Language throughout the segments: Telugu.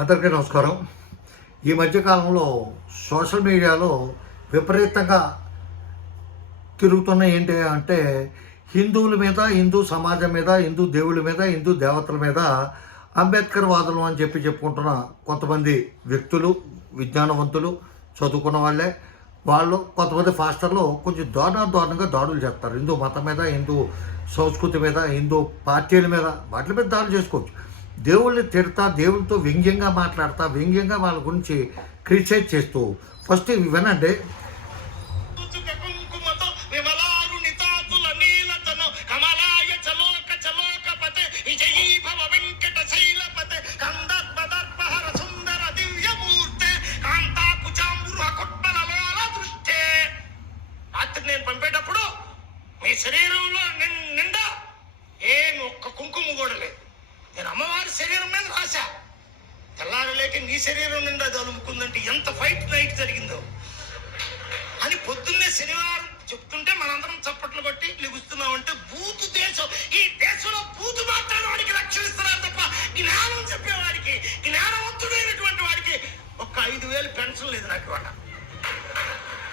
అందరికీ నమస్కారం. ఈ మధ్యకాలంలో సోషల్ మీడియాలో విపరీతంగా తిరుగుతున్న ఏంటి అంటే హిందువుల మీద హిందూ సమాజం మీద హిందూ దేవుళ్ళ మీద హిందూ దేవతల మీద అంబేద్కర్ వాదులు అని చెప్పి చెప్పుకుంటున్న కొంతమంది వ్యక్తులు విజ్ఞానవంతులు చదువుకున్న వాళ్ళే. వాళ్ళు కొంతమంది ఫాస్టర్లు కొంచెం దారుణ దారుణంగా దాడులు చేస్తారు. హిందూ మతం మీద హిందూ సంస్కృతి మీద హిందూ పార్టీల మీద వాటి మీద దాడులు చేసుకోవచ్చు. దేవుళ్ళని తిడతా దేవుళ్ళతో వ్యంగ్యంగా మాట్లాడతా వ్యంగ్యంగా వాళ్ళ గురించి క్రిటిసైజ్ చేస్తూ ఫస్ట్ ఇవి వినండి శరీరం నిండా తలుముకుందంటే ఎంత ఫైట్ నైట్ జరిగిందో. అని పొద్దున్నే శనివారం చెప్తుంటే మనందరం చప్పట్లు కొట్టి లెగుస్తున్నామంటే బూతు దేశం ఈ దేశంలో బూతు మాట్లాడేవాడికి రక్షణ ఇస్తున్నారు తప్ప జ్ఞానం చెప్పేవాడికి జ్ఞానవంతుడైనటువంటి వాడికి ఒక్క ఐదు వేలు పెన్షన్ లేదు నాకు ఇవాళ.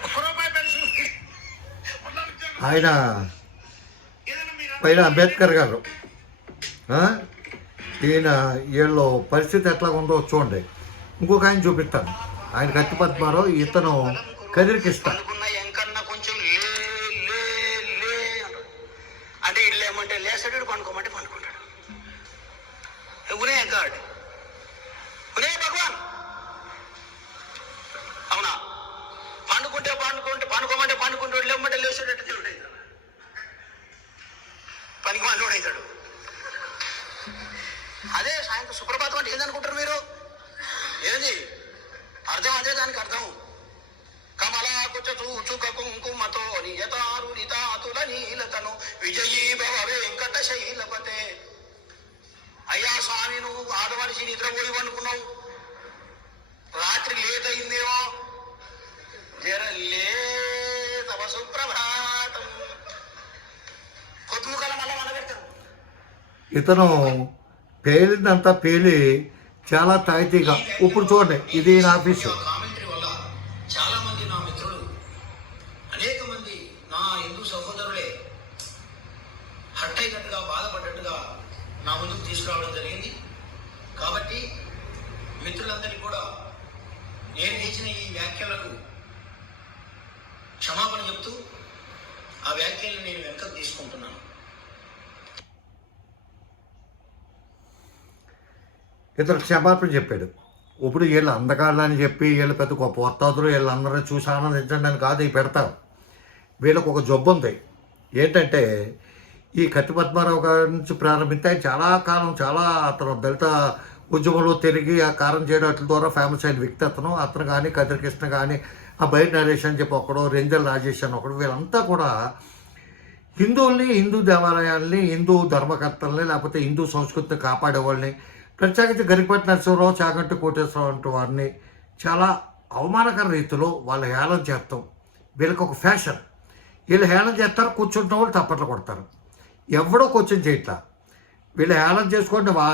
ఒక్క రూపాయి పెన్షన్ ఆయన పైన అంబేద్కర్ గారు? ఈయన వీళ్ళు పరిస్థితి ఎట్లా ఉందో చూడండి. ఇంకొక ఆయన చూపిస్తాను. ఆయన కత్తి పద్మారావు ఇతను కదిరికి ఇస్తాను ఎంకన్నా కొంచెం లే అంటే ఇల్లు ఏమంటే లేసాడు పండుకోమంటే పండుకుంటాడు ఎవరే ఎంకాడు? నీలతను విజయీ భవ వెంకట శైలపతే అయ్యా స్వామి నువ్వు ఆడమనిషి నిద్రపోయి అనుకున్నావు రాత్రి లేట్ అయిందేమో జర లే తమ సుప్రభాతం. కొత్తుముఖాల మళ్ళా మన ఇతను పేలిందంతా పేలి చాలా తాయితీగా ఇప్పుడు చూడండి ఇది నా ఆఫీసు కామెంటరీ వల్ల చాలా మంది నా మిత్రులు అనేక మంది నా హిందూ సహోదరులే హట్ అయినట్టుగా బాధపడ్డట్టుగా నా ముందుకు తీసుకురావడం జరిగింది. కాబట్టి మిత్రులందరినీ కూడా నేను చేసిన ఈ వ్యాఖ్యలకు క్షమాపణ చెప్తూ ఆ వ్యాఖ్యలను నేను వెనక తీసుకుంటున్నాను. ఇతను క్షమాపణ చెప్పాడు. ఇప్పుడు వీళ్ళు అందగాళ్ళు చెప్పి వీళ్ళు పెద్ద గొప్ప వస్తాదులు వీళ్ళందరినీ చూసి ఆనందించండి అని కాదు ఇవి పెడతారు. వీళ్ళకు ఒక జబ్బు ఉంది. ఏంటంటే ఈ కత్తి పద్మారావు గారి నుంచి ప్రారంభిస్తే చాలా కాలం చాలా అతను దళిత ఉద్యమంలో తిరిగి ఆ కారం చేయడం అట్ల ద్వారా ఫేమస్ అయిన వ్యక్తి అతను. అతను కానీ కదిరికృష్ణ కానీ ఆ బయట నరేష్ అని చెప్పి ఒకడు రెంజల్ రాజేష్ అని ఒకడు వీళ్ళంతా కూడా హిందువుల్ని హిందూ దేవాలయాల్ని హిందూ ధర్మకర్తల్ని లేకపోతే హిందూ సంస్కృతిని కాపాడే వాళ్ళని ప్రత్యేకించి గరికపట్టి నరసింహరావు చాగంటి కోటేశ్వరరావు వంటి వారిని చాలా అవమానకర రీతిలో వాళ్ళు హేళన చేస్తాం వీళ్ళకి ఒక ఫ్యాషన్ వీళ్ళు హేళన చేస్తారు కూర్చుంటున్న వాళ్ళు తప్పట్లు కొడతారు. ఎవడో క్వశ్చన్ చేయట్లా. వీళ్ళు హేళన చేసుకోండి వా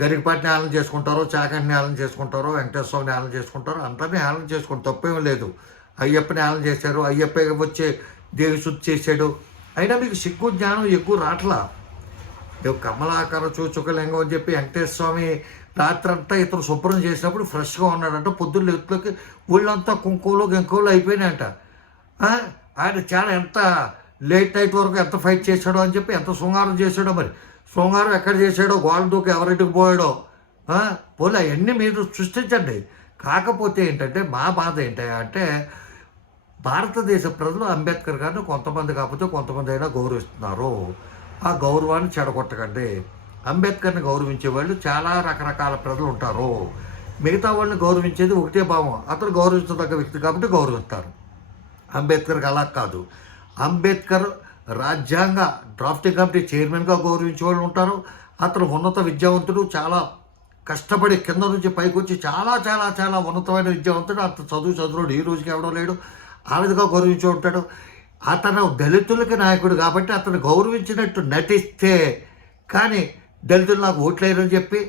గరికపాటిని హేళన చేసుకుంటారో చాకని హేళన చేసుకుంటారో వెంకటేశ్వర హేళన చేసుకుంటారో అందరినీ హేళన చేసుకుంటారు తప్పేం లేదు. అయ్యప్పని హేళన చేశారు అయ్యప్ప వచ్చే దేవి శుద్ధి చేశాడు. అయినా మీకు సిగ్గు జ్ఞానం ఎక్కువ రాట్లా. ఇవి కమలాకర చూచుకలింగం అని చెప్పి వెంకటేశ్వర స్వామి రాత్రి అంతా ఇతను శుభ్రం చేసినప్పుడు ఫ్రెష్గా ఉన్నాడంట. పొద్దున్న ఎత్తులోకి ఊళ్ళంతా కుంకుమలు గింకుమలు అయిపోయినాయంట. ఆయన చాలా ఎంత లేట్ నైట్ వరకు ఎంత ఫైట్ చేశాడో అని చెప్పి ఎంత శృంగారం చేశాడో మరి. శృంగారం ఎక్కడ చేశాడో? గోడ దూకి ఎవరింటికి పోయాడో? పోలే అవన్నీ మీరు సృష్టించండి. కాకపోతే ఏంటంటే మా బాధ ఏంటంటే భారతదేశ ప్రజలు అంబేద్కర్ గారిని కొంతమంది కాకపోతే కొంతమంది అయినా గౌరవిస్తున్నారు. ఆ గౌరవాన్ని చెడగొట్టకండి. అంబేద్కర్ని గౌరవించే వాళ్ళు చాలా రకరకాల ప్రజలు ఉంటారు. మిగతా వాళ్ళని గౌరవించేది ఒకటే భావం. అతను గౌరవించదగ్గ వ్యక్తి కాబట్టి గౌరవిస్తారు. అంబేద్కర్కి అలా కాదు. అంబేద్కర్ రాజ్యాంగ డ్రాఫ్టింగ్ కమిటీ చైర్మన్గా గౌరవించే వాళ్ళు ఉంటారు. అతను ఉన్నత విద్యావంతుడు చాలా కష్టపడి కింద నుంచి పైకి వచ్చి చాలా చాలా చాలా ఉన్నతమైన విద్యావంతుడు. అంత చదువు చదువుడు ఈ రోజుకి ఎవడో లేడు. ఆ విధంగా గౌరవించి ఉంటాడు. అతను దళితులకి నాయకుడు కాబట్టి అతను గౌరవించినట్టు నటిస్తే కానీ దళితులు నాకు ఓట్లేరని చెప్పి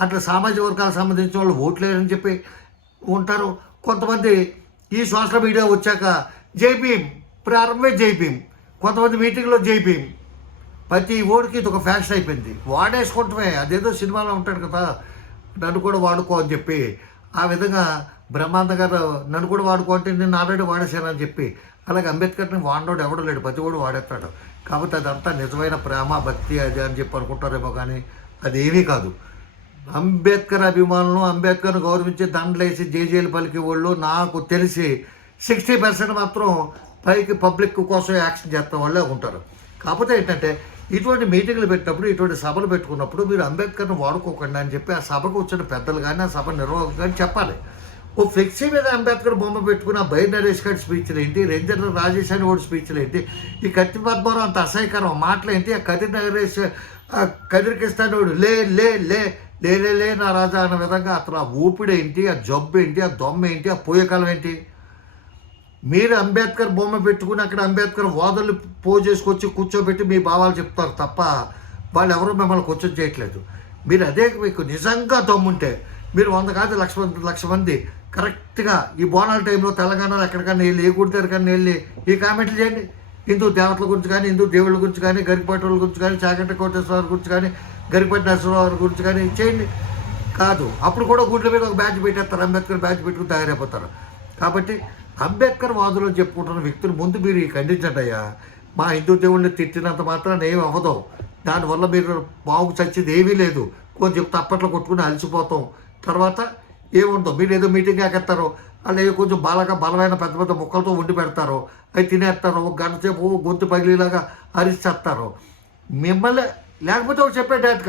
అట్లా సామాజిక వర్గాలకు సంబంధించిన వాళ్ళు ఓట్లేరని చెప్పి ఉంటారు. కొంతమంది ఈ సోషల్ మీడియా వచ్చాక జేపీ ప్రారంభమే జైపీఎం. కొంతమంది మీటింగ్లో జైపీఎం. ప్రతి ఓడికి ఇది ఒక ఫ్యాషన్ అయిపోయింది. వాడేసుకుంటమే అదేదో సినిమాలో ఉంటాడు కదా నన్ను కూడా వాడుకో అని చెప్పి ఆ విధంగా బ్రహ్మాంద గారు నన్ను కూడా వాడుకో అంటే నేను ఆల్రెడీ వాడేశానని చెప్పి అలాగే అంబేద్కర్ని వాడినోడు ఎవడో లేడు ప్రతి కూడా వాడేస్తాడు. కాబట్టి అదంతా నిజమైన ప్రేమ భక్తి అది అని చెప్పి అనుకుంటారేమో కానీ అది ఏమీ కాదు. అంబేద్కర్ అభిమానులు అంబేద్కర్ను గౌరవించి దండలేసి జేజేలు పలికి వాళ్ళు నాకు తెలిసి సిక్స్టీ పర్సెంట్ మాత్రం పైకి పబ్లిక్ కోసం యాక్షన్ చేస్తున్న వాళ్ళే ఉంటారు. కాకపోతే ఏంటంటే ఇటువంటి మీటింగ్లు పెట్టినప్పుడు ఇటువంటి సభలు పెట్టుకున్నప్పుడు మీరు అంబేద్కర్ని వాడుకోకండి అని చెప్పి ఆ సభకు వచ్చిన పెద్దలు కానీ ఆ సభ నిర్వాహకులు కానీ చెప్పాలి. ఓ ఫ్లెక్సీ మీద అంబేద్కర్ బొమ్మ పెట్టుకుని ఆ బై నరేష్ గారి స్పీచ్లు ఏంటి రేంజర్ రాజేష్ అని వాడి స్పీచ్లు ఏంటి ఈ కత్తి పద్మవరం అంత అసహ్యకరం మాటలు ఏంటి ఆ కదిర్ నరేష్ కదిర్ కిస్తాన్ లే లే లే లే లే లే నా రాజా అన్న విధంగా అతను ఆ ఊపిడి ఏంటి ఆ జబ్బు ఏంటి ఆ దొమ్మ ఏంటి ఆ పోయేకాలం ఏంటి? మీరు అంబేద్కర్ బొమ్మ పెట్టుకుని అక్కడ అంబేద్కర్ వాదనలు పో చేసుకొచ్చి కూర్చోబెట్టి మీ భావాలు చెప్తారు తప్ప వాళ్ళు ఎవరు మిమ్మల్ని కూర్చొని చేయట్లేదు. మీరు అదే మీకు నిజంగా దమ్ముంటే మీరు వంద కాదు లక్ష మంది లక్ష మంది కరెక్ట్గా ఈ బోనాల టైంలో తెలంగాణలో ఎక్కడికన్నా వెళ్ళి ఏ గుడి దగ్గరికన్నా వెళ్ళి ఈ కామెంట్లు చేయండి. హిందూ దేవతల గురించి కానీ హిందూ దేవుళ్ళ గురించి కానీ గరికపాటి వాళ్ళ గురించి కానీ చాగంట కోటేశ్వర గురించి కానీ గరికపాటి నరసింహరావు గురించి కానీ చేయండి. కాదు అప్పుడు కూడా గుడ్ల మీద ఒక బ్యాచ్ పెట్టేస్తారు అంబేద్కర్ బ్యాచ్ పెట్టుకుని తయారైపోతారు. కాబట్టి అంబేద్కర్ వాదులు చెప్పుకుంటున్న వ్యక్తులు ముందు మీరు ఈ ఖండించండి అయ్యా. మా హిందూ దేవుణ్ణి తిట్టినంత మాత్రాన్ని ఏమి అవ్వదు. దానివల్ల మీరు బాగు చచ్చేది ఏమీ లేదు. కొంచెం తప్పట్లో కొట్టుకుని అలసిపోతాం. తర్వాత ఏముందో? మీరు ఏదో మీటింగ్ ఎక్కేస్తారో వాళ్ళు కొంచెం బాలగా బలమైన పెద్ద పెద్ద ముక్కలతో వండి పెడతారు? అవి తినేస్తారు? ఒక గంట సేపు గొంతు పగిలిలాగా అరిచేస్తారు. మిమ్మల్ని లేకపోతే ఒకటి చెప్పే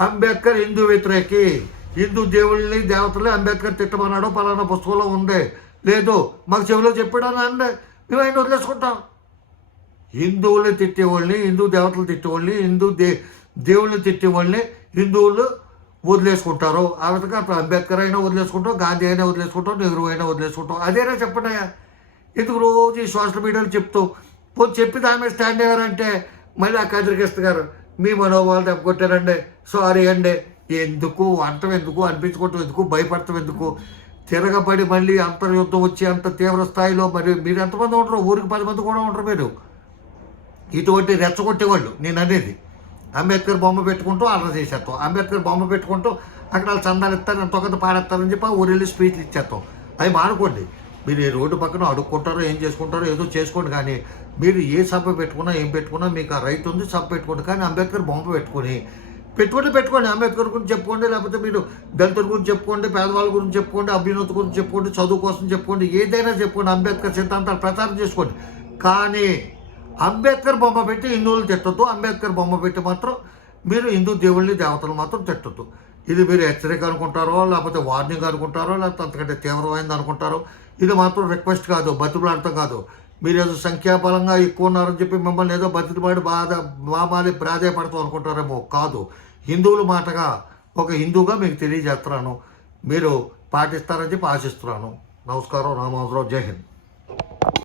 అంబేద్కర్ హిందూ వ్యతిరేకి. హిందూ దేవుళ్ళని దేవతలే అంబేద్కర్ తిట్టమన్నాడు పలానా పుస్తకంలో ఉంది. లేదు మాకు చెవిలో చెప్పాడని అంటే మేము ఆయన వదిలేసుకుంటాం. హిందువుల్ని తిట్టేవాళ్ళని హిందూ దేవతలు తిట్టేవాళ్ళని హిందూ దే దేవుళ్ళని తిట్టేవాళ్ళని హిందువులు వదిలేసుకుంటారు. ఆ విధంగా అంబేద్కర్ అయినా వదిలేసుకుంటాం గాంధీ అయినా వదిలేసుకుంటాం నెహ్రూ అయినా వదిలేసుకుంటాం. అదేనా చెప్పండి ఎందుకు రోజు ఈ సోషల్ మీడియాలో చెప్తూ? పో చెప్పి ఆమె స్టాండ్ అయ్యారంటే మళ్ళీ ఆ కదిరికిస్త గారు మీ మనోభావాలు దెబ్బకొట్టారండి సారీ అండి. ఎందుకు? అంటం ఎందుకు? అనిపించుకోవటం ఎందుకు? భయపడటం ఎందుకు? తిరగబడి మళ్ళీ అంతర్యుద్ధం వచ్చి అంత తీవ్ర స్థాయిలో మరి మీరు ఎంతమంది ఉంటారు? ఊరికి పది మంది కూడా ఉంటారు మీరు. ఇటువంటి రెచ్చగొట్టేవాళ్ళు నేను అనేది. అంబేద్కర్ బొమ్మ పెట్టుకుంటూ అల్లరి చేసేస్తాం. అంబేద్కర్ బొమ్మ పెట్టుకుంటూ అక్కడ వాళ్ళు చందాలు ఇస్తారు ఎంతో కొంత పాడేస్తారని చెప్పి ఆ ఊరెళ్ళి స్పీచ్లు ఇచ్చేస్తాం. అవి మానుకోండి. మీరు ఏ రోడ్డు పక్కన అడుక్కుంటారో ఏం చేసుకుంటారో ఏదో చేసుకోండి కానీ మీరు ఏ సభ పెట్టుకున్నా ఏం పెట్టుకున్నా మీకు ఆ రైతు ఉంది సభ పెట్టుకోండి కానీ అంబేద్కర్ బొమ్మ పెట్టుకుని పెట్టుకుంటే పెట్టుకోండి అంబేద్కర్ గురించి చెప్పుకోండి లేకపోతే మీరు దళితుల గురించి చెప్పుకోండి పేదవాళ్ళ గురించి చెప్పుకోండి అభ్యున్నత గురించి చెప్పుకోండి చదువు కోసం చెప్పుకోండి ఏదైనా చెప్పుకోండి అంబేద్కర్ సిద్ధాంతాలు ప్రచారం చేసుకోండి. కానీ అంబేద్కర్ బొమ్మ పెట్టి హిందువులు తిట్టద్దు అంబేద్కర్ బొమ్మ పెట్టి మాత్రం మీరు హిందూ దేవుళ్ళని దేవతలు మాత్రం తిట్టద్దు. ఇది మీరు హెచ్చరిక అనుకుంటారో లేకపోతే వార్నింగ్ అనుకుంటారో లేకపోతే అంతకంటే తీవ్రమైంది అనుకుంటారో ఇది మాత్రం రిక్వెస్ట్ కాదు బతుకులాడటం కాదు. మీరు ఏదో సంఖ్యాబలంగా ఎక్కువ ఉన్నారని చెప్పి మిమ్మల్ని ఏదో బతికిపాడి బాధ బామాలి ప్రాధాయపడతాం అనుకుంటారేమో. కాదు. హిందువుల మాటగా ఒక హిందూగా మీకు తెలియజేస్తున్నాను. మీరు పాటిస్తారని చెప్పి ఆశిస్తున్నాను. నమస్కారం. రామాజరావు జై హింద్.